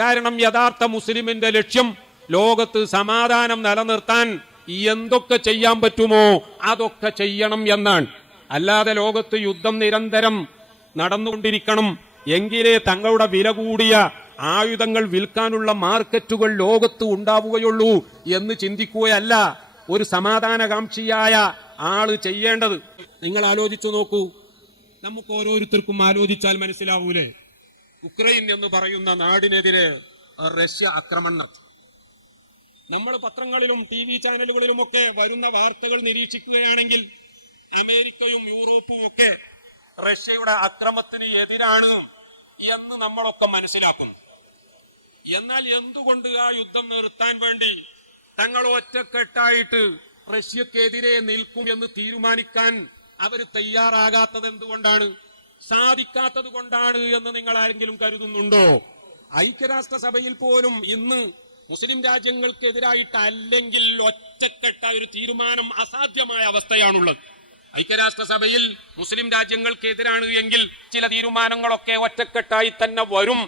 കാരണം യഥാർത്ഥ മുസ്ലിമിന്റെ ലക്ഷ്യം ലോകത്ത് സമാധാനം നിലനിർത്താൻ എന്തൊക്കെ ചെയ്യാൻ പറ്റുമോ അതൊക്കെ ചെയ്യണം എന്നാണ്. അല്ലാതെ ലോകത്ത് യുദ്ധം നിരന്തരം നടന്നുകൊണ്ടിരിക്കണം, എങ്കിലേ തങ്ങളുടെ വില കൂടിയ ആയുധങ്ങൾ വിൽക്കാനുള്ള മാർക്കറ്റുകൾ ലോകത്ത് ഉണ്ടാവുകയുള്ളൂ എന്ന് ചിന്തിക്കുകയല്ല ഒരു സമാധാനകാംക്ഷിയായ ആള് ചെയ്യേണ്ടത്. നിങ്ങൾ ആലോചിച്ചു നോക്കൂ, നമുക്ക് ഓരോരുത്തർക്കും ആലോചിച്ചാൽ മനസ്സിലാവൂലേ, ഉക്രൈൻ എന്ന് പറയുന്ന നാടിനെതിരെ റഷ്യ ആക്രമണം നടത്തി. നമ്മൾ പത്രങ്ങളിലും TV ചാനലുകളിലും ഒക്കെ വരുന്ന വാർത്തകൾ നിരീക്ഷിക്കുകയാണെങ്കിൽ അമേരിക്കയും യൂറോപ്പും ഒക്കെ റഷ്യയുടെ അക്രമത്തിന് എതിരാണ് എന്ന് നമ്മളൊക്കെ മനസ്സിലാക്കും. എന്നാൽ എന്തുകൊണ്ട് ആ യുദ്ധം നിർത്താൻ വേണ്ടി തങ്ങൾ ഒറ്റക്കെട്ടായിട്ട് റഷ്യക്കെതിരെ നിൽക്കും എന്ന് തീരുമാനിക്കാൻ അവർ തയ്യാറാകാത്തത് എന്തുകൊണ്ടാണ്, സാധിക്കാത്തത് കൊണ്ടാണ് എന്ന് നിങ്ങൾ ആരെങ്കിലും കരുതുന്നുണ്ടോ? ഐക്യരാഷ്ട്രസഭയിൽ പോലും ഇന്ന് മുസ്ലിം രാജ്യങ്ങൾക്കെതിരായിട്ട് അല്ലെങ്കിൽ ഒറ്റക്കെട്ടായ ഒരു തീരുമാനം അസാധ്യമായ അവസ്ഥയാണുള്ളത്. ഐക്യരാഷ്ട്രസഭയിൽ മുസ്ലിം രാജ്യങ്ങൾക്കെതിരാണ് എങ്കിൽ ചില തീരുമാനങ്ങളൊക്കെ ഒറ്റക്കെട്ടായി തന്നെ വരും.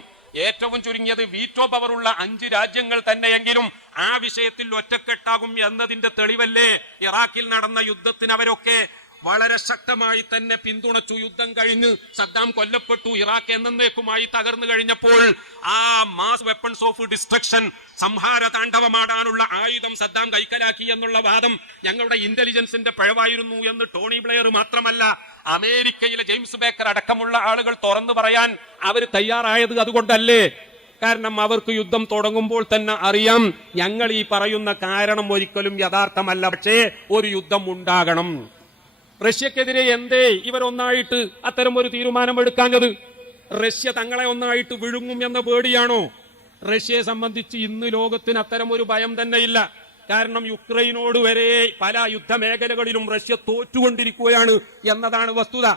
ഏറ്റവും ചുരുങ്ങിയത് വീറ്റോ പവറുള്ള 5 രാജ്യങ്ങൾ തന്നെയെങ്കിലും ആ വിഷയത്തിൽ ഒറ്റക്കെട്ടാകും എന്നതിന്റെ തെളിവല്ലേ ഇറാഖിൽ നടന്ന യുദ്ധത്തിന് അവരൊക്കെ വളരെ ശക്തമായി തന്നെ പിന്തുണച്ചു. യുദ്ധം കഴിഞ്ഞ് സദ്ദാം കൊല്ലപ്പെട്ടു, ഇറാഖ് എന്നേക്കുമായി തകർന്നു കഴിഞ്ഞപ്പോൾ ആ മാസ് വെപ്പൺസ് ഓഫ് ഡിസ്ട്രക്ഷൻ, സംഹാര താണ്ഡവമാടാനുള്ള ആയുധം സദ്ദാം കൈക്കലാക്കി എന്നുള്ള വാദം ഞങ്ങളുടെ ഇന്റലിജൻസിന്റെ പിഴവായിരുന്നു എന്ന് ടോണി ബ്ലെയർ മാത്രമല്ല അമേരിക്കയിലെ ജെയിംസ് ബേക്കർ അടക്കമുള്ള ആളുകൾ തുറന്നു പറയാൻ അവർ തയ്യാറായത് അതുകൊണ്ടല്ലേ. കാരണം അവർക്ക് യുദ്ധം തുടങ്ങുമ്പോൾ തന്നെ അറിയാം, ഞങ്ങൾ ഈ പറയുന്ന കാരണം ഒരിക്കലും യഥാർത്ഥമല്ല, പക്ഷേ ഒരു യുദ്ധം ഉണ്ടാകണം. റഷ്യക്കെതിരെ എന്തേ ഇവരൊന്നായിട്ട് അത്തരം ഒരു തീരുമാനം എടുക്കാഞ്ഞത്? റഷ്യ തങ്ങളെ ഒന്നായിട്ട് വിഴുങ്ങും എന്ന പേടിയാണോ? റഷ്യയെ സംബന്ധിച്ച് ഇന്ന് ലോകത്തിന് അത്തരം ഒരു ഭയം തന്നെയില്ല. കാരണം യുക്രൈനോട് വരെ പല യുദ്ധമേഖലകളിലും റഷ്യ തോറ്റുകൊണ്ടിരിക്കുകയാണ് എന്നതാണ് വസ്തുത.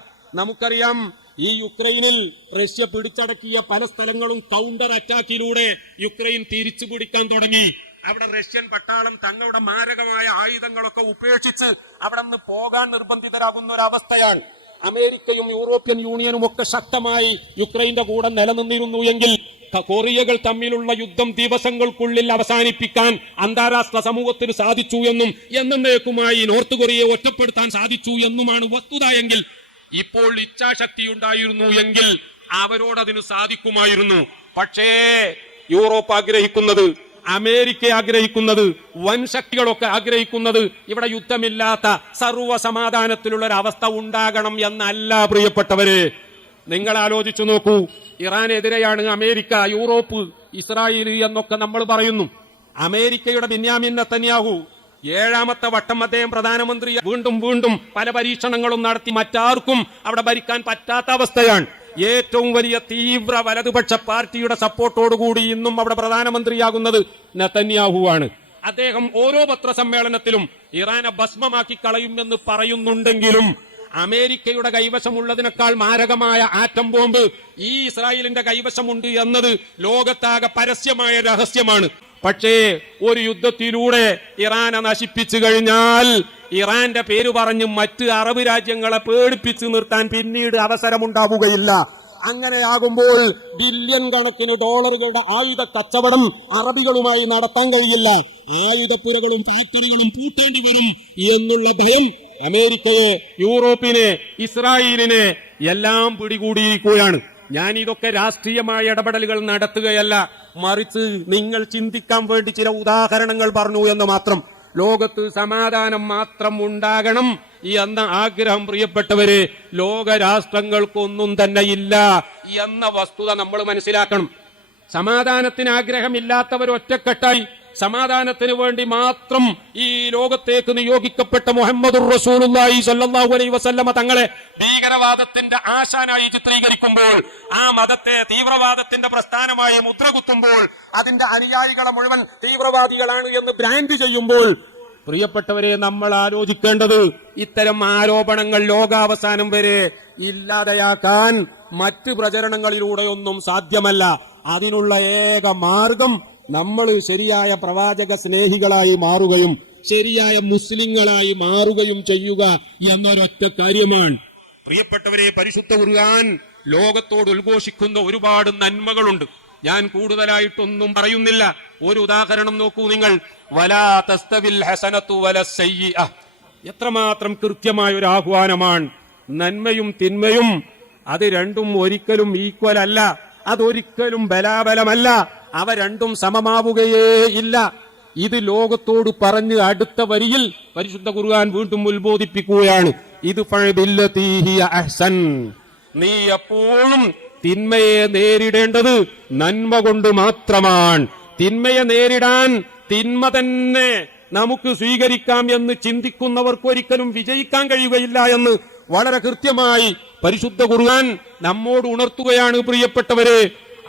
നമുക്കറിയാം, ഈ യുക്രൈനിൽ റഷ്യ പിടിച്ചടക്കിയ പല സ്ഥലങ്ങളും കൗണ്ടർ അറ്റാക്കിലൂടെ യുക്രൈൻ തിരിച്ചു പിടിക്കാൻ തുടങ്ങി. അവിടെ റഷ്യൻ പട്ടാളം തങ്ങളുടെ മാരകമായ ആയുധങ്ങളൊക്കെ ഉപേക്ഷിച്ച് അവിടെ നിന്ന് പോകാൻ നിർബന്ധിതരാകുന്ന ഒരവസ്ഥയാണ്. അമേരിക്കയും യൂറോപ്യൻ യൂണിയനും ഒക്കെ ശക്തമായി യുക്രൈന്റെ കൂടെ നിലനിന്നിരുന്നു എങ്കിൽ കൊറിയകൾ തമ്മിലുള്ള യുദ്ധം ദിവസങ്ങൾക്കുള്ളിൽ അവസാനിപ്പിക്കാൻ അന്താരാഷ്ട്ര സമൂഹത്തിന് സാധിച്ചു എന്നും എന്നേക്കുമായി നോർത്ത് കൊറിയയെ ഒറ്റപ്പെടുത്താൻ സാധിച്ചു എന്നുമാണ് വസ്തുത എങ്കിൽ, ഇപ്പോൾ ഇച്ഛാശക്തി ഉണ്ടായിരുന്നു എങ്കിൽ അവരോടതിന് സാധിക്കുമായിരുന്നു. പക്ഷേ യൂറോപ്പ് ആഗ്രഹിക്കുന്നത്, അമേരിക്ക ആഗ്രഹിക്കുന്നത്, വൻ ശക്തികളൊക്കെ ആഗ്രഹിക്കുന്നത് ഇവിടെ യുദ്ധമില്ലാത്ത സർവ്വ സമാധാനത്തിലുള്ള ഒരു അവസ്ഥ ഉണ്ടാകണം എന്നല്ല പ്രിയപ്പെട്ടവര്. നിങ്ങൾ ആലോചിച്ചു നോക്കൂ, ഇറാനെതിരെയാണ് അമേരിക്ക, യൂറോപ്പ്, ഇസ്രായേൽ എന്നൊക്കെ നമ്മൾ പറയുന്നു. അമേരിക്കയുടെ ബെന്യാമിൻ നെതന്യാഹു 7ാമത്തെ വട്ടം അദ്ദേഹം പ്രധാനമന്ത്രി വീണ്ടും പല പരീക്ഷണങ്ങളും നടത്തി. മറ്റാർക്കും അവിടെ ഭരിക്കാൻ പറ്റാത്ത അവസ്ഥയാണ്. ഏറ്റവും വലിയ തീവ്ര വലതുപക്ഷ പാർട്ടിയുടെ സപ്പോർട്ടോടുകൂടി ഇന്നും അവിടെ പ്രധാനമന്ത്രിയാകുന്നത് നെതന്യാഹുവാണ്. അദ്ദേഹം ഓരോ പത്രസമ്മേളനത്തിലും ഇറാനെ ഭസ്മമാക്കി കളയുമെന്ന് പറയുന്നുണ്ടെങ്കിലും അമേരിക്കയുടെ കൈവശമുള്ളതിനേക്കാൾ മാരകമായ ആറ്റം ബോംബ് ഈ ഇസ്രായേലിന്റെ കൈവശമുണ്ട് എന്നത് ലോകത്താകെ പരസ്യമായ രഹസ്യമാണ്. പക്ഷേ ഒരു യുദ്ധത്തിലൂടെ ഇറാനെ നശിപ്പിച്ചു കഴിഞ്ഞാൽ ഇറാന്റെ പേര് പറഞ്ഞ് മറ്റ് അറബ് രാജ്യങ്ങളെ പേടിപ്പിച്ചു നിർത്താൻ പിന്നീട് അവസരമുണ്ടാവുകയില്ല. അങ്ങനെയാകുമ്പോൾ ബില്യൺ കണക്കിന് ഡോളറുകളുടെ ആയുധ കച്ചവടം അറബികളുമായി നടത്താൻ കഴിയില്ല. ആയുധപ്പുരകളും ഫാക്ടറികളും പൂട്ടേണ്ടി വരും എന്നുള്ള ഭയം അമേരിക്കയെ, യൂറോപ്പിനെ, ഇസ്രായേലിനെ എല്ലാം പിടികൂടിയിരിക്കുകയാണ്. ഞാൻ ഇതൊക്കെ രാഷ്ട്രീയമായ ഇടപെടലുകൾ നടത്തുകയല്ല, മറിച്ച് നിങ്ങൾ ചിന്തിക്കാൻ വേണ്ടി ചില ഉദാഹരണങ്ങൾ പറഞ്ഞു എന്ന് മാത്രം. ലോകത്ത് സമാധാനം മാത്രം ഉണ്ടാകണം എന്ന ആഗ്രഹം പ്രിയപ്പെട്ടവരെ ലോകരാഷ്ട്രങ്ങൾക്കൊന്നും തന്നെ ഇല്ല എന്ന വസ്തുത നമ്മൾ മനസ്സിലാക്കണം. സമാധാനത്തിന് ആഗ്രഹമില്ലാത്തവർ ഒറ്റക്കെട്ടായി സമാധാനത്തിന് വേണ്ടി മാത്രം ഈ ലോകത്തേക്ക് നിയോഗിക്കപ്പെട്ട മുഹമ്മദുർ റസൂലുള്ളാഹി സ്വല്ലല്ലാഹു അലൈഹി വസല്ലമ തങ്ങളെ ഭീകരവാദത്തിന്റെ ആശാനായി ചിത്രീകരിക്കുമ്പോൾ, ആ മതത്തെ തീവ്രവാദത്തിന്റെ പ്രസ്ഥാനമായി മുദ്രകുത്തുമ്പോൾ, അതിന്റെ അനുയായികളെ മുഴുവൻ തീവ്രവാദികളാണ് എന്ന് ബ്രാൻഡ് ചെയ്യുമ്പോൾ, പ്രിയപ്പെട്ടവരെ നമ്മൾ ആലോചിക്കേണ്ടത് ഇത്തരം ആരോപണങ്ങൾ ലോകാവസാനം വരെ ഇല്ലാതെയാക്കാൻ മറ്റ് പ്രചരണങ്ങളിലൂടെയൊന്നും സാധ്യമല്ല. അതിനുള്ള ഏക മാർഗം നമ്മൾ ശരിയായ പ്രവാചക സ്നേഹികളായി മാറുകയും ശരിയായ മുസ്ലിങ്ങളായി മാറുകയും ചെയ്യുക എന്നൊരൊറ്റ കാര്യമാണ്. പ്രിയപ്പെട്ടവരെ, പരിശുദ്ധ ഖുർആൻ ലോകത്തോട് ഉദ്ഘോഷിക്കുന്ന ഒരുപാട് നന്മകളുണ്ട്. ഞാൻ കൂടുതലായിട്ടൊന്നും പറയുന്നില്ല. ഒരു ഉദാഹരണം നോക്കൂ നിങ്ങൾ. വലാ തസ്തവിൽ ഹസനത്തു വലസ്സയ്യിഅ. എത്രമാത്രം കൃത്യമായ ഒരു ആഹ്വാനമാണ്. നന്മയും തിന്മയും അത് രണ്ടും ഒരിക്കലും ഈക്വൽ അല്ല, അതൊരിക്കലും ബലാബലമല്ല, അവ രണ്ടും സമമാവുകയേ ഇല്ല. ഇത് ലോകത്തോട് പറഞ്ഞ് അടുത്ത വരിയിൽ പരിശുദ്ധ ഖുർആൻ വീണ്ടും ഉത്ബോധിപ്പിക്കുകയാണ്. ഇത് ഫഅബില്ലതീ ഹിയ അഹ്സൻ. നീ എപ്പോഴും തിന്മയെ നേരിടേണ്ടത് നന്മ കൊണ്ട് മാത്രമാണ്. തിന്മയെ നേരിടാൻ തിന്മ തന്നെ നമുക്ക് സ്വീകരിക്കാം എന്ന് ചിന്തിക്കുന്നവർക്ക് ഒരിക്കലും വിജയിക്കാൻ കഴിയുകയില്ല എന്ന് വളരെ കൃത്യമായി പരിശുദ്ധ ഖുർആൻ നമ്മോട് ഉണർത്തുകയാണ് പ്രിയപ്പെട്ടവരെ.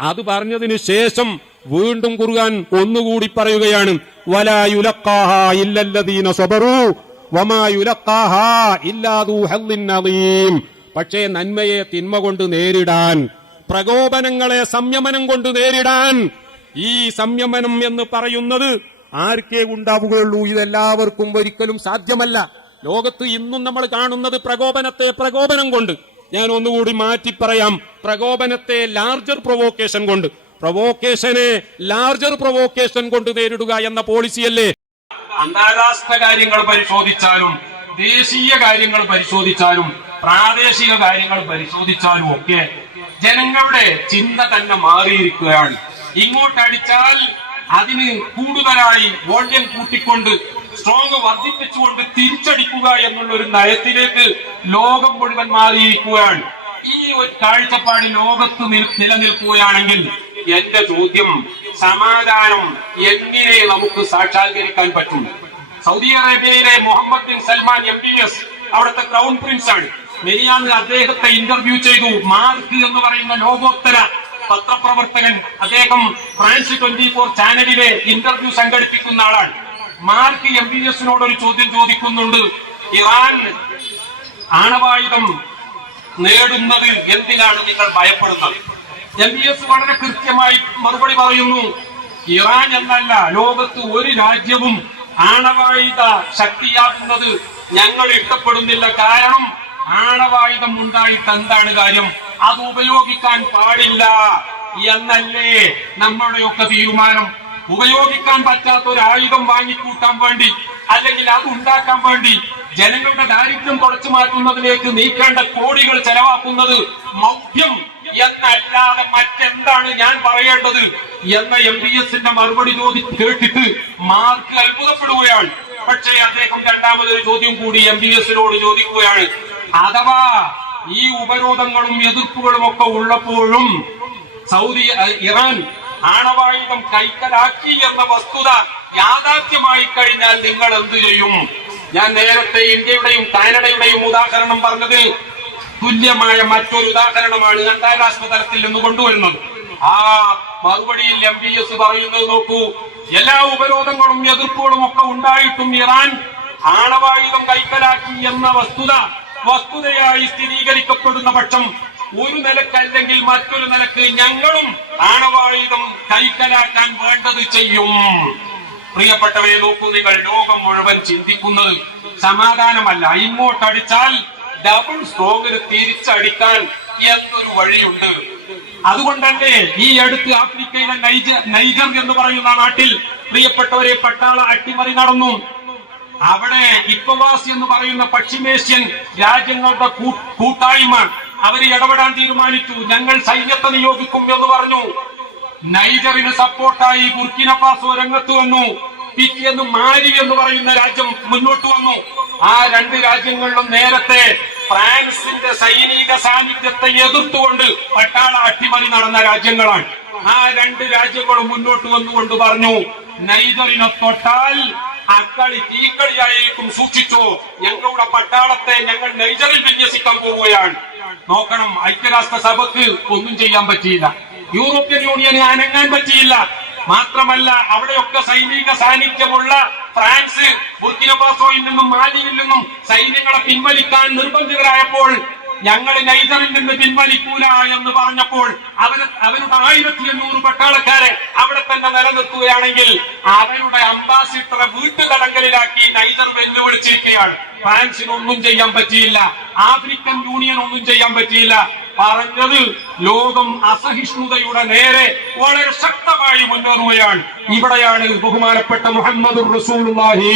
അത് പറഞ്ഞതിന് ശേഷം വീണ്ടും ഖുർആൻ ഒന്നുകൂടി പറയുകയാണ്, വലാ യുലഖാഹാ ഇല്ലല്ലദീന സബറൂ വമാ യുലഖാഹാ ഇല്ലാ ദൂ ഹദ്ദിൻ അദീം. പക്ഷേ നന്മയെ തിന്മ കൊണ്ട് നേരിടാൻ, പ്രകോപനങ്ങളെ സംയമനം കൊണ്ട് നേരിടാൻ, ഈ സംയമനം എന്ന് പറയുന്നത് ആർക്കേ ഉണ്ടാവുകയുള്ളൂ. ഇതെല്ലാവർക്കും ഒരിക്കലും സാധ്യമല്ല. ലോകത്ത് ഇന്നും നമ്മൾ കാണുന്നത് പ്രകോപനത്തെ പ്രകോപനം കൊണ്ട്, ഞാൻ ഒന്നുകൂടി മാറ്റി പറയാം, പ്രകോപനത്തെ ലാർജർ പ്രൊവോക്കേഷൻ കൊണ്ട്, പ്രൊവോക്കേഷനെ ലാർജർ പ്രൊവോക്കേഷൻ കൊണ്ട് നേരിടുക എന്ന പോളിസിയല്ലേ. അന്താരാഷ്ട്ര കാര്യങ്ങൾ പരിശോധിച്ചാലും ദേശീയ കാര്യങ്ങൾ പരിശോധിച്ചാലും പ്രാദേശിക കാര്യങ്ങൾ പരിശോധിച്ചാലും ഒക്കെ ജനങ്ങളുടെ ചിന്ത തന്നെ മാറിയിരിക്കുകയാണ്. ഇങ്ങോട്ടടിച്ചാൽ അതിന് കൂടുതലായി വോള്യം കൂട്ടിക്കൊണ്ട് സ്ട്രോങ് വർദ്ധിപ്പിച്ചുകൊണ്ട് തിരിച്ചടിക്കുക എന്നുള്ള ഒരു നയത്തിലേക്ക് ലോകം മുഴുവൻ മാറിയിരിക്കുകയാണ്. ഈ ഒരു കാഴ്ചപ്പാട് ലോകത്ത് നിലനിൽക്കുകയാണെങ്കിൽ എന്റെ ചോദ്യം, സമാധാനം എങ്ങനെ നമുക്ക് സാക്ഷാത്കരിക്കാൻ പറ്റും? സൗദി അറേബ്യയിലെ മുഹമ്മദ് ബിൻ സൽമാൻ MBBS അവിടുത്തെ ക്രൗൺ പ്രിൻസ് ആണ്. മെനിയാന്ന് അദ്ദേഹത്തെ ഇന്റർവ്യൂ ചെയ്തു. മാർക്ക് എന്ന് പറയുന്ന ലോകോത്തര പത്രപ്രവർത്തകൻ. അദ്ദേഹം ഫ്രാൻസ് 24 ചാനലിലെ ഇന്റർവ്യൂ സംഘടിപ്പിക്കുന്ന ആളാണ്. മാർക്ക് MBBSനോട് ഒരു ചോദ്യം ചോദിക്കുന്നുണ്ട്, ഇറാൻ ആണവായുധം നേടുന്നത് എന്തിനാണ് നിങ്ങൾ ഭയപ്പെടുന്നത്? MBBS വളരെ കൃത്യമായി മറുപടി പറയുന്നു, ഇറാൻ എന്നല്ല, ലോകത്ത് ഒരു രാജ്യവും ആണവായുധ ശക്തിയാക്കുന്നത് ഞങ്ങൾ ഇഷ്ടപ്പെടുന്നില്ല. കാരണം ആണവായുധം ഉണ്ടായിട്ട് എന്താണ് കാര്യം? അത് ഉപയോഗിക്കാൻ പാടില്ല എന്നല്ലേ നമ്മുടെയൊക്കെ തീരുമാനം. ഉപയോഗിക്കാൻ പറ്റാത്ത ഒരു ആയുധം വാങ്ങിക്കൂട്ടാൻ വേണ്ടി, അല്ലെങ്കിൽ അത് ഉണ്ടാക്കാൻ വേണ്ടി ജനങ്ങളുടെ ദാരിദ്ര്യം തുടച്ചു മാറ്റുന്നതിലേക്ക് നീക്കേണ്ട കോടികൾ ചെലവാക്കുന്നത് മൗഢ്യം എന്നല്ലാതെ മറ്റെന്താണ് ഞാൻ പറയേണ്ടത് എന്ന MBBSന്റെ മറുപടി കേട്ടിട്ട് മാർക്ക് അത്ഭുതപ്പെടുകയാണ്. പക്ഷേ അദ്ദേഹം രണ്ടാമതൊരു ചോദ്യം കൂടി MBBSനോട് ചോദിക്കുകയാണ്, അഥവാ ഈ ഉപരോധങ്ങളും എതിർപ്പുകളും ഒക്കെ ഉള്ളപ്പോഴും ഇറാൻ ആണവായുധം കൈക്കലാക്കി എന്ന വസ്തുത യാഥാർത്ഥ്യമായി കഴിഞ്ഞാൽ നിങ്ങൾ എന്തു ചെയ്യും? ഞാൻ നേരത്തെ ഇന്ത്യയുടെയും കാനഡയുടെയും ഉദാഹരണം പറഞ്ഞതിൽ തുല്യമായ മറ്റൊരു ഉദാഹരണമാണ് അന്താരാഷ്ട്ര തലത്തിൽ നിന്ന് കൊണ്ടുവരുന്നത്. ആ മറുപടിയിൽ MBBS പറയുന്നത് നോക്കൂ, എല്ലാ ഉപരോധങ്ങളും എതിർപ്പുകളും ഒക്കെ ഉണ്ടായിട്ടും ഇറാൻ ആണവായുധം കൈക്കലാക്കി എന്ന വസ്തുതയായി സ്ഥിരീകരിക്കപ്പെടുന്ന പക്ഷം ഒരു നിലക്കല്ലെങ്കിൽ മറ്റൊരു നിലക്ക് ഞങ്ങളും ആണവായുധം കൈക്കലാക്കാൻ വേണ്ടത് ചെയ്യും. പ്രിയപ്പെട്ടവരെ നോക്കൂ, നിങ്ങൾ ലോകം മുഴുവൻ ചിന്തിക്കുന്നത് സമാധാനമല്ല, ഇങ്ങോട്ടടിച്ചാൽ ഡബിൾ സ്ട്രോങ്ങിന് തിരിച്ചടിക്കാൻ എന്തൊരു വഴിയുണ്ട്. അതുകൊണ്ടല്ലേ ഈ അടുത്ത് ആഫ്രിക്കയിലെ നൈജർ എന്ന് പറയുന്ന നാട്ടിൽ പ്രിയപ്പെട്ടവരെ പട്ടാള അട്ടിമറി നടന്നു. അവിടെ ഇക്കോവാസ് എന്ന് പറയുന്ന പശ്ചിമേഷ്യൻ രാജ്യങ്ങളുടെ കൂട്ടായ്മ അവര് ഇടപെടാൻ തീരുമാനിച്ചു. ഞങ്ങൾ സൈന്യത്തെ നിയോഗിക്കും എന്ന് പറഞ്ഞു. നൈജറിന് സപ്പോർട്ടായി ബുർക്കിന ഫാസോ രംഗത്ത് വന്നു. പിറ്റേന്ന് മാലി എന്ന് പറയുന്ന രാജ്യം മുന്നോട്ട് വന്നു. ആ രണ്ട് രാജ്യങ്ങളിലും നേരത്തെ ഫ്രാൻസിന്റെ സൈനിക സാന്നിധ്യത്തെ എതിർത്തുകൊണ്ട് പട്ടാള അട്ടിമറി നടന്ന രാജ്യങ്ങളാണ്. ആ രണ്ട് രാജ്യങ്ങളും മുന്നോട്ട് വന്നുകൊണ്ട് പറഞ്ഞു, നൈജറിനെ തൊട്ടാൽ അക്കളി തീക്കളിയായിരിക്കും, സൂക്ഷിച്ചോ, ഞങ്ങളുടെ പട്ടാളത്തെ ഞങ്ങൾ നൈജറിൽ വിന്യസിക്കാൻ പോവുകയാണ്. നോക്കണം, ഐക്യരാഷ്ട്ര സഭയ്ക്ക് ഒന്നും ചെയ്യാൻ പറ്റിയില്ല, യൂറോപ്യൻ യൂണിയന് അനങ്ങാൻ പറ്റിയില്ല. മാത്രമല്ല അവിടെയൊക്കെ സൈനിക സാന്നിധ്യമുള്ള ഫ്രാൻസ് ബുർക്കിന ഫാസോയിൽ നിന്നും മാലിയിൽ നിന്നും സൈന്യങ്ങളെ പിൻവലിക്കാൻ നിർബന്ധിതരായപ്പോൾ ഞങ്ങൾ നൈജറിൽ നിന്ന് പിൻവലിക്കൂല എന്ന് പറഞ്ഞപ്പോൾ അവരുടെ 1800 പട്ടാളക്കാരെ അവിടെ തന്നെ നിലനിർത്തുകയാണെങ്കിൽ അവരുടെ അംബാസിഡറെ വീട്ടുതടങ്കലിലാക്കി നൈജർ വെല്ലുവിളിച്ചിരിക്കുകയാണ്. ഫ്രാൻസിനൊന്നും ചെയ്യാൻ പറ്റിയില്ല, ആഫ്രിക്കൻ യൂണിയൻ ഒന്നും ചെയ്യാൻ പറ്റിയില്ല. പറഞ്ഞത് ലോകം അസഹിഷ്ണുതയുടെ നേരെ വളരെ ശക്തമായി മുന്നേറുകയാണ്. ഇവിടെയാണ് ബഹുമാനപ്പെട്ട മുഹമ്മദുർ റസൂലുള്ളാഹി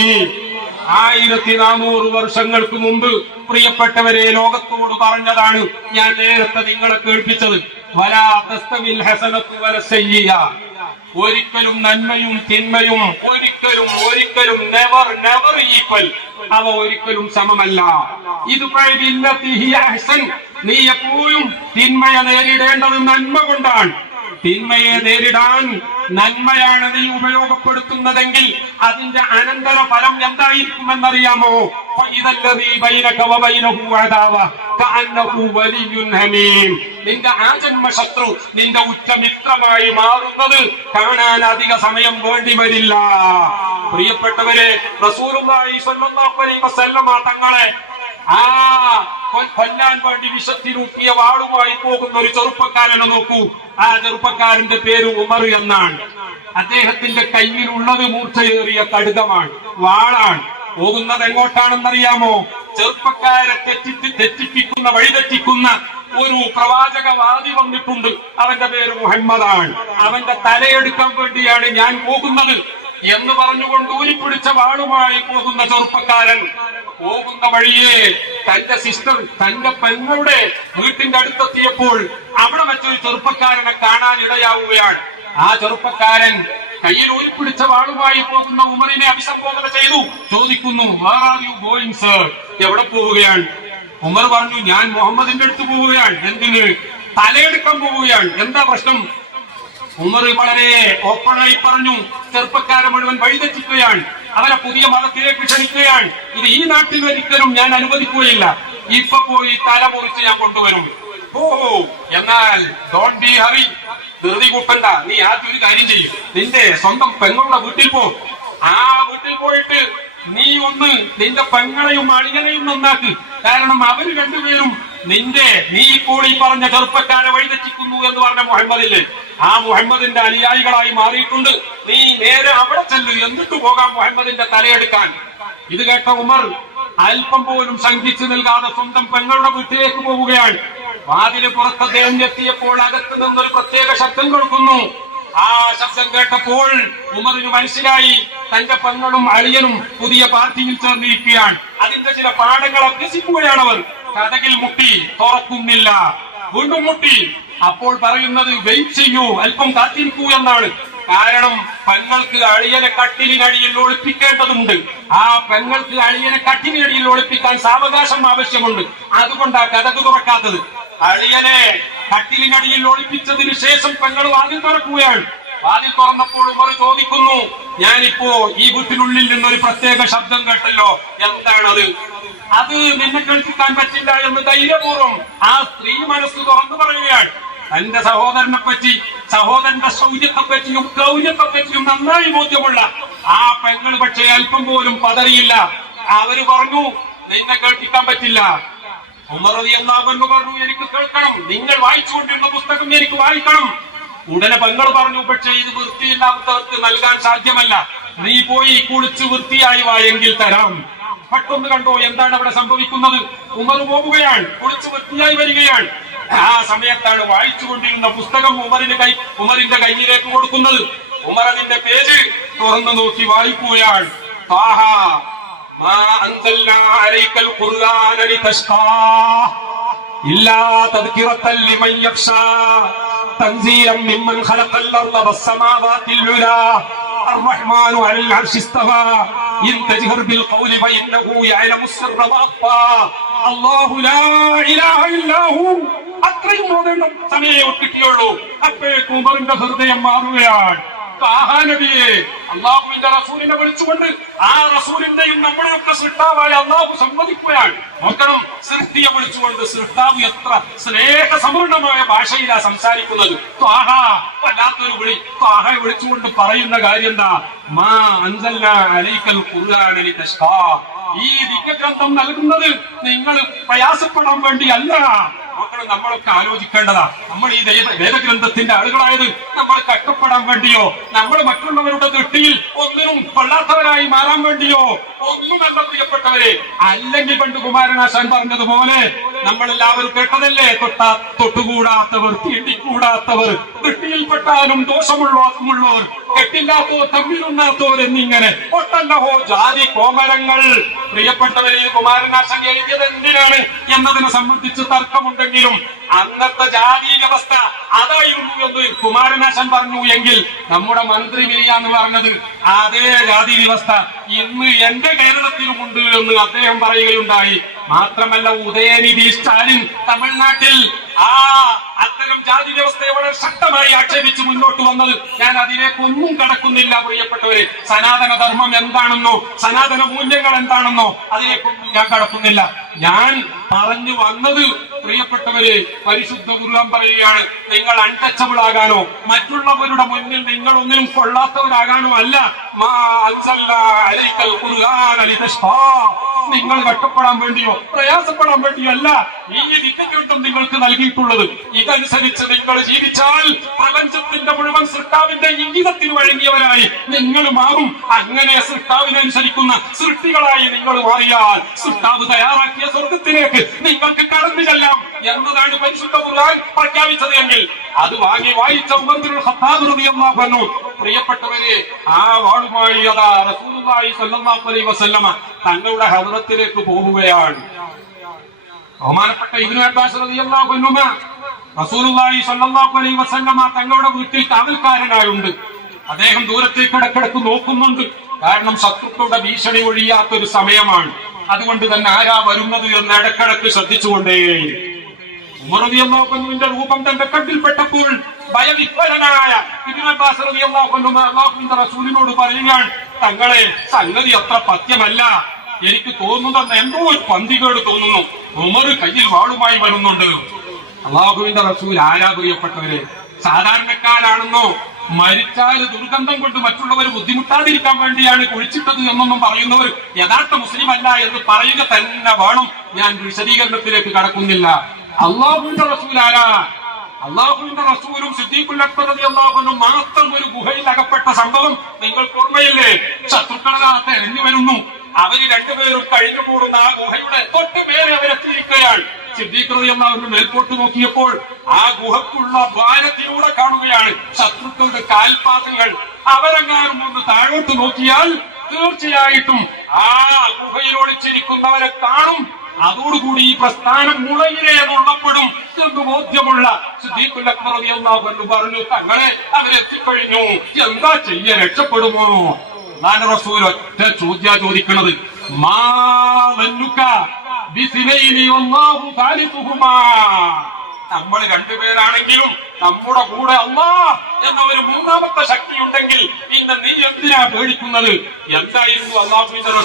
1400 വർഷങ്ങൾക്ക് മുമ്പ് പ്രിയപ്പെട്ടവരെ ലോകത്തോട് പറഞ്ഞതാണ്. ഞാൻ നേരത്തെ നിങ്ങളെ കേൾപ്പിച്ചത്, വലാ തസ്തവിൽ ഹസനത്തു വല സയ്യിഅ, ഒരിക്കലും നന്മയും തിന്മയും ഒരിക്കലും നെവർ ഈക്വൽ, അവ ഒരിക്കലും സമമല്ല. ഇത് നീ എപ്പോഴും തിന്മയെ നേരിടേണ്ടത് നന്മ കൊണ്ടാണ്. തിന്മയെ നേരിടാൻ നന്മയാണ് നീ ഉപയോഗപ്പെടുത്തുന്നതെങ്കിൽ അതിന്റെ അനന്തര ഫലം എന്തായിരിക്കുമെന്നറിയാമോ? നിന്റെ ആജന്മ ശത്രു നിന്റെ ഉറ്റമിത്രമായി മാറുന്നത് കാണാൻ അധിക സമയം വേണ്ടി വരില്ല. പ്രിയപ്പെട്ടവരെ, റസൂലുള്ളാഹി സ്വല്ലല്ലാഹു അലൈഹി വസല്ലമ തങ്ങളെ കൊല്ലാൻ വേണ്ടി വിഷത്തിലൂട്ടിയ വാളുമായി പോകുന്ന ഒരു ചെറുപ്പക്കാരനെ നോക്കൂ. ആ ചെറുപ്പക്കാരന്റെ പേര് ഉമർ എന്നാണ്. അദ്ദേഹത്തിന്റെ കയ്യിലുള്ളത് മൂർച്ചയേറിയ കടുകമാണ്, വാളാണ്. പോകുന്നത് എങ്ങോട്ടാണെന്നറിയാമോ? ചെറുപ്പക്കാരെ തെറ്റിപ്പിക്കുന്ന വഴിതെറ്റിക്കുന്ന ഒരു പ്രവാചകവാദി വന്നിട്ടുണ്ട്. അവന്റെ പേര് മുഹമ്മദാണ്. അവന്റെ തലയെടുക്കാൻ വേണ്ടിയാണ് ഞാൻ പോകുന്നത് എന്ന് പറഞ്ഞുകൊണ്ട് ഊരിപ്പിടിച്ച വാളുമായി പോകുന്ന ചെറുപ്പക്കാരൻ പോകുന്ന വഴിയെ തന്റെ സിസ്റ്റർ, തന്റെ പെങ്ങളുടെ വീട്ടിന്റെ അടുത്തെത്തിയപ്പോൾ അവിടെ വെച്ചൊരു ചെറുപ്പക്കാരനെ കാണാൻ ഇടയാവുകയാണ്. ആ ചെറുപ്പക്കാരൻ കയ്യിൽ ഊരിപ്പിടിച്ച വാളുമായി പോകുന്ന ഉമറിനെ അഭിസംബോധന ചെയ്തു. ചോദിക്കുന്നു, where are you going sir? എവിടെ പോവുകയാണ്? ഉമർ പറഞ്ഞു, ഞാൻ മുഹമ്മദിന്റെ അടുത്ത് പോവുകയാണ്. എന്തിന്? തലയെടുക്കാൻ പോവുകയാണ്. എന്താ പ്രശ്നം? ഉമർ വളരെ ഓപ്പണായി പറഞ്ഞു, ചെറുപ്പക്കാരെ മുഴുവൻ വഴിതെറ്റിക്കുകയാണ്, അവരെ പുതിയ മതത്തിലേക്ക് ക്ഷണിക്കുകയാണ്. ഇത് ഈ നാട്ടിൽ ഒരിക്കലും ഞാൻ അനുവദിക്കുകയില്ല. ഇപ്പൊ പോയി തല മുറിച്ച് ഞാൻ കൊണ്ടുവരും. ഓ, എന്നാൽ ഡോണ്ട് ബി ഹറി, ധൃതി കൂട്ടണ്ട. നീ ആദ്യം ഒരു കാര്യം ചെയ്യും, നിന്റെ സ്വന്തം പെങ്ങളുടെ വീട്ടിൽ പോ. ആ വീട്ടിൽ പോയിട്ട് നീ ഒന്ന് നിന്റെ പെങ്ങളെയും അളിയനെയും നന്നാക്ക്. കാരണം അവര് രണ്ടുപേരും നീ ഇപ്പോൾ ഈ പറഞ്ഞ ചെറുപ്പക്കാരെ വഴിതെറ്റിക്കുന്നു എന്ന് പറഞ്ഞ മുഹമ്മദില്ലേ, ആ മുഹമ്മദിന്റെ അനുയായികളായി മാറിയിട്ടുണ്ട്. നീ നേരെ അവിടെ ചെല്ലു, എന്നിട്ട് പോകാം മുഹമ്മദിന്റെ തലയെടുക്കാൻ. ഇത് കേട്ട ഉമർ അല്പം പോലും ശങ്കിച്ചു നൽകാതെ സ്വന്തം പെങ്ങളുടെ വീട്ടിലേക്ക് പോവുകയാണ്. വാതില് പുറത്ത് അദ്ദേഹം എത്തിയപ്പോൾ അകത്ത് നിന്നൊരു പ്രത്യേക ശബ്ദം കേൾക്കുന്നു. ആ ശബ്ദം കേട്ടപ്പോൾ ഉമറിന് മനസ്സിലായി, തന്റെ പെങ്ങളും അളിയനും പുതിയ പാർട്ടിയിൽ ചേർന്നിരിക്കുകയാണ്. അതിന്റെ ചില പാഠങ്ങൾ അഭ്യസിക്കുകയാണ് അവർ. കതകിൽ മുട്ടി, തുറക്കുന്നില്ല. വീണ്ടും മുട്ടി. അപ്പോൾ പറയുന്നത്, വെയിറ്റ് ചെയ്യൂ, അല്പം കാത്തിരിക്കൂ എന്നാണ്. കാരണം പെങ്ങൾക്ക് അളിയനെ കട്ടിലിനടിയിൽ ഒളിപ്പിക്കേണ്ടതുണ്ട്. ആ പെങ്ങൾക്ക് അളിയനെ കട്ടിലിനടിയിൽ ഒളിപ്പിക്കാൻ സാവകാശം ആവശ്യമുണ്ട്. അതുകൊണ്ടാ കതക് തുറക്കാത്തത്. അളിയനെ കട്ടിലിനടിയിൽ ഒളിപ്പിച്ചതിന് ശേഷം പെങ്ങൾ വാതിൽ തുറക്കുകയാണ്. വാതിൽ തുറന്നപ്പോൾ ഉമർ ചോദിക്കുന്നു, ഞാനിപ്പോ ഈ വീട്ടിനുള്ളിൽ നിന്നൊരു പ്രത്യേക ശബ്ദം കേട്ടല്ലോ, എന്താണത്? അത് നിന്നെ കേൾപ്പിക്കാൻ പറ്റില്ല എന്ന് ധൈര്യപൂർവ്വം ആ സ്ത്രീ മനസ്സ് തുറന്നു പറയുകയാണ്. തന്റെ സഹോദരനെ പറ്റി, സഹോദരന്റെ ശൗര്യത്തെ പറ്റിയും ക്രൗര്യത്തെ പറ്റിയും നന്നായി ബോധ്യമുള്ള ആ പെങ്ങൾ പക്ഷേ അല്പം പോലും പതറിയില്ല. അവര് പറഞ്ഞു, നിന്നെ കേൾപ്പിക്കാൻ പറ്റില്ല. ഉമർ റളിയല്ലാഹു അൻഹു പറഞ്ഞു, എനിക്ക് കേൾക്കണം, നിങ്ങൾ വായിച്ചുകൊണ്ടിരുന്ന പുസ്തകം എനിക്ക് വായിക്കണം. ഉടനെ പെങ്ങൾ പറഞ്ഞു, പക്ഷേ ഇത് വൃത്തിയില്ലാത്തവർക്ക് നൽകാൻ സാധ്യമല്ല, നീ പോയി കുളിച്ച് വൃത്തിയായി വായെങ്കിൽ തരാം. പെട്ടെന്ന് കണ്ടോ എന്താണ് അവിടെ സംഭവിക്കുന്നത്? ഉമർ പോവുകയാണ്, കുളിച്ച് വൃത്തിയായി വരികയാണ്. ആ സമയത്താണ് വായിച്ചുകൊണ്ടിരുന്ന പുസ്തകം ഉമറിന്റെ കയ്യിലേക്ക് കൊടുക്കുന്നത്. ഉമർ അതിന്റെ പേജ് തുറന്നു നോക്കി വായിക്കുകയാണ്. താഹ മാ അൻസൽനാ അലൈക്കൽ ഖുർആന ലിതശ്ഖാ ഇല്ലാ തദ്കിറത്തൻ ലിമൻ യഖ്ശാ തൻസീലൻ മിമ്മൻ ഖലഖൽ അർള വസ്സമാവാതിൽ ഉലാ الرحمن على العرش استوى إن تجهر بالقول فإنه يعلم السر وأخفى الله لا إله إلا هو. അത്രയും ഓടേണ്ട സമയം കിട്ടിയുള്ളൂ. അപ്പോഴേക്കും ഉമറിന്റെ ഹൃദയം മാറുകയാണ്. നബിയെ, അള്ളാഹുവിന്റെ റസൂലിനെ വിളിച്ചുകൊണ്ട് ആ റസൂലിന്റെയും നമ്മുടെയൊക്കെ സൃഷ്ടാവായ അള്ളാഹു സമ്മതിക്കുകയാണ്. നോക്കണം, സൃഷ്ടിയെ വിളിച്ചുകൊണ്ട് സൃഷ്ടാവ് എത്ര സ്നേഹസമ്പൂർണമായ ഭാഷയിലാണ് സംസാരിക്കുന്നത്. വല്ലാത്തൊരു വിളി. ത്വാഹയെ വിളിച്ചുകൊണ്ട് പറയുന്ന കാര്യം എന്താ? മാ അൻസൽനാ അലൈക്കൽ ഖുർആന ലിതശ്ഖാ. ഈ ദിക്ഗ്രന്ഥം നൽകുന്നത് നിങ്ങൾ പ്രയാസപ്പെടാൻ വേണ്ടിയല്ല. മക്കൾ, നമ്മളൊക്കെ ആലോചിക്കേണ്ടതാ, നമ്മൾ ഈ വേദഗ്രന്ഥത്തിന്റെ ആളുകളായത് നമ്മൾ കഷ്ടപ്പെടാൻ വേണ്ടിയോ, നമ്മൾ മറ്റുള്ളവരുടെ ദൃഷ്ടിയിൽ ഒന്നിനും കൊള്ളാത്തവരായി മാറാൻ വേണ്ടിയോ ഒന്നുമല്ല പ്രിയപ്പെട്ടവരെ. അല്ലെങ്കിൽ പണ്ട് കുമാരനാശാൻ പറഞ്ഞതുപോലെ നമ്മളെല്ലാവരും കേട്ടതല്ലേ, തൊട്ടുകൂടാത്തവർ, തീണ്ടിക്കൂടാത്തവർ, കൃഷിയിൽപ്പെട്ടാലും ദോഷമുള്ളവർ, കെട്ടില്ലാത്തവർ, തമ്മിലുണ്ണാത്തവർ എന്നിങ്ങനെ ഒട്ടല്ലഹോ ജാതി കോമരങ്ങൾ. പ്രിയപ്പെട്ടവരെ, കുമാരനാശാൻ എഴുതിയത് എന്തിനാണ് എന്നതിനെ സംബന്ധിച്ച് തർക്കമുണ്ടെങ്കിലും അന്നത്തെ ജാതി വ്യവസ്ഥ അതായിരുന്നു എന്ന് കുമാരനാശാൻ പറഞ്ഞു എങ്കിൽ നമ്മുടെ മന്ത്രി മിനിയാന്ന് പറഞ്ഞത് അതേ ജാതി വ്യവസ്ഥ ഇന്ന് എന്റെ കേരളത്തിലുമുണ്ട് എന്ന് അദ്ദേഹം പറയുകയുണ്ടായി. മാത്രമല്ല, ഉദയനിധി സ്റ്റാലിൻ തമിഴ്നാട്ടിൽ അത്തരം ജാതി വ്യവസ്ഥയെ വളരെ ശക്തമായി ആക്ഷേപിച്ച് മുന്നോട്ട് വന്നത് ഞാൻ അതിലേക്കൊന്നും കടക്കുന്നില്ല പ്രിയപ്പെട്ടവര്. സനാതന ധർമ്മം എന്താണെന്നോ സനാതന മൂല്യങ്ങൾ എന്താണെന്നോ അതിലേക്കൊന്നും ഞാൻ കടക്കുന്നില്ല. ഞാൻ പറഞ്ഞു വന്നത് പ്രിയപ്പെട്ടവര്, പരിശുദ്ധ ഖുർആൻ പറയുകയാണ്, നിങ്ങൾ അൺടച്ചബിൾ ആകാനോ മറ്റുള്ളവരുടെ മുന്നിൽ നിങ്ങൾ ഒന്നിനും കൊള്ളാത്തവരാകാനോ അല്ല, നിങ്ങൾ കഷ്ടപ്പെടാൻ വേണ്ടിയോ പ്രയാസപ്പെടാൻ വേണ്ടിയോ അല്ല ഈ വിധിഗ്രന്ഥം നിങ്ങൾക്ക് നൽകിയിട്ടുള്ളത്. ഇതനുസരിച്ച് നിങ്ങൾ ജീവിച്ചാൽ പ്രപഞ്ചത്തിന്റെ മുഴുവൻ സൃഷ്ടാവിന്റെ ഇംഗിതത്തിന് വഴങ്ങിയവരായി നിങ്ങൾ മാറും. അങ്ങനെ സൃഷ്ടാവിനനുസരിക്കുന്ന സൃഷ്ടികളായി നിങ്ങൾ മാറിയാൽ സൃഷ്ടാവ് തയ്യാറാക്കിയ സ്വർഗത്തിലേക്ക് നിങ്ങൾക്ക് കടന്നു ചെല്ലാം എന്നതാണ് പരിശുദ്ധ ഖുർആൻ പ്രഖ്യാപിച്ചത് എങ്കിൽ അത് വാങ്ങി വായിച്ച ഉമർ ഖത്താബ് റളിയല്ലാഹു അൻഹു പ്രിയപ്പെട്ടവരെ ആ വാളുമായി റസൂലുള്ളാഹി സ്വല്ലല്ലാഹു അലൈഹി വസല്ലമ തങ്ങളുടെ ഹദ്റത്തിലേക്ക് പോകുകയാണ്. ബഹുമാനപ്പെട്ട ഇബ്നു അബ്ബാസ് റളിയല്ലാഹു അൻഹു റസൂലുള്ളാഹി സ്വല്ലല്ലാഹു അലൈഹി വസല്ലമ തങ്ങളുടെ വീട്ടിൽ കാവൽക്കാരനായുണ്ട്. അദ്ദേഹം ദൂരത്തേക്ക് ഇടക്കിടക്ക് നോക്കുന്നുണ്ട്. കാരണം ശത്രുക്കളുടെ ഭീഷണി ഒഴിയാത്തൊരു സമയമാണ്. അതുകൊണ്ട് തന്നെ ആരാ വരുന്നത് എന്ന് ഇടക്കിടക്ക് ശ്രദ്ധിച്ചുകൊണ്ടേയിരിക്കും. ഉമർ റളിയല്ലാഹു അൻഹുവിന്റെ രൂപം തന്റെ കണ്ണിൽപ്പെട്ടപ്പോൾ ഭയവിഹ്വലനായ ഇബ്നു അബ്ബാസ് റളിയല്ലാഹു അൻഹു അല്ലാഹുവിന്റെ റസൂലിനോട് പറയുകയാണ്, തങ്ങളെ സംഗതി അത്ര പഥ്യമല്ല, എനിക്ക് തോന്നുന്നത് എന്തോ ഒരു പന്തികേട് തോന്നുന്നു. ഉമർ കയ്യിൽ വാളുമായി വരുന്നുണ്ട്. അല്ലാഹുവിന്റെ റസൂൽ ആരാ പ്രിയപ്പെട്ടവരെ? സാധാരണക്കാരാണെന്നോ മരിച്ചാൽ ദുർഗന്ധം കൊണ്ട് മറ്റുള്ളവർ ബുദ്ധിമുട്ടാതിരിക്കാൻ വേണ്ടിയാണ് കുഴിച്ചിട്ടത് എന്നൊന്നും പറയുന്നവർ യഥാർത്ഥ മുസ്ലിം അല്ല എന്ന് പറയുക തന്നെ വേണം. ഞാൻ വിശദീകരണത്തിലേക്ക് കടക്കുന്നില്ല. അള്ളാഹുവിന്റെ റസൂൽ ആരാ? അള്ളാഹുവിന്റെ റസൂലും സിദ്ദീഖുൽ അക്ബർ റളിയല്ലാഹു അൻഹു മാത്രം ഒരു ഗുഹയിൽ അകപ്പെട്ട സംഭവം നിങ്ങൾക്ക് ഓർമ്മയില്ലേ? ശത്രുക്കളകത്ത് എറിഞ്ഞു വരുന്നു. അവര് രണ്ടുപേരും കഴിഞ്ഞുകൂടുന്ന ആ ഗുഹയുടെ തൊട്ട് മേലെ അവരെത്തിയിരിക്കുകയാണ്. സിദ്ദീഖ് റളിയല്ലാഹു അൻഹു മേൽപോട്ട് നോക്കിയപ്പോൾ ആ ഗുഹക്കുള്ള ദ്വാരത്തിലൂടെ കാണുകയാണ് ശത്രുക്കളുടെ കാൽപാദങ്ങൾ. അവരെങ്ങാനും ഒന്ന് താഴോട്ട് നോക്കിയാൽ തീർച്ചയായിട്ടും ആ ഗുഹയിൽ ഒളിച്ചിരിക്കുന്നവരെ കാണും. അതോടുകൂടി ഈ പ്രസ്ഥാനം മുളയിലെ എന്നുള്ളപ്പെടും എന്ന് ബോധ്യമുള്ള സിദ്ദീഖുൽ അക്ബർ റളിയല്ലാഹു അൻഹു പറഞ്ഞു, തങ്ങളെ അവരെത്തിക്കഴിഞ്ഞു, എന്താ ചെയ്യ, രക്ഷപ്പെടുമോ? അല്ലാഹുവിന്റെ റസൂൽ ഒറ്റ ചോദ്യ ചോദിക്കുന്നത്, മാ വന്നുക ബിസിനൈനി വല്ലാഹു സാലിസുഹുമാ. നമ്മൾ രണ്ടുപേരാണെങ്കിലും നമ്മുടെ കൂടെ അല്ലാഹ് എന്ന ഒരു മൂന്നാമത്തെ ശക്തി ഉണ്ടെങ്കിൽ പിന്നെ നീ എന്തിനാ പേടിക്കുന്നത്? എന്തായിരുന്നു അല്ലാഹുവിന്റെ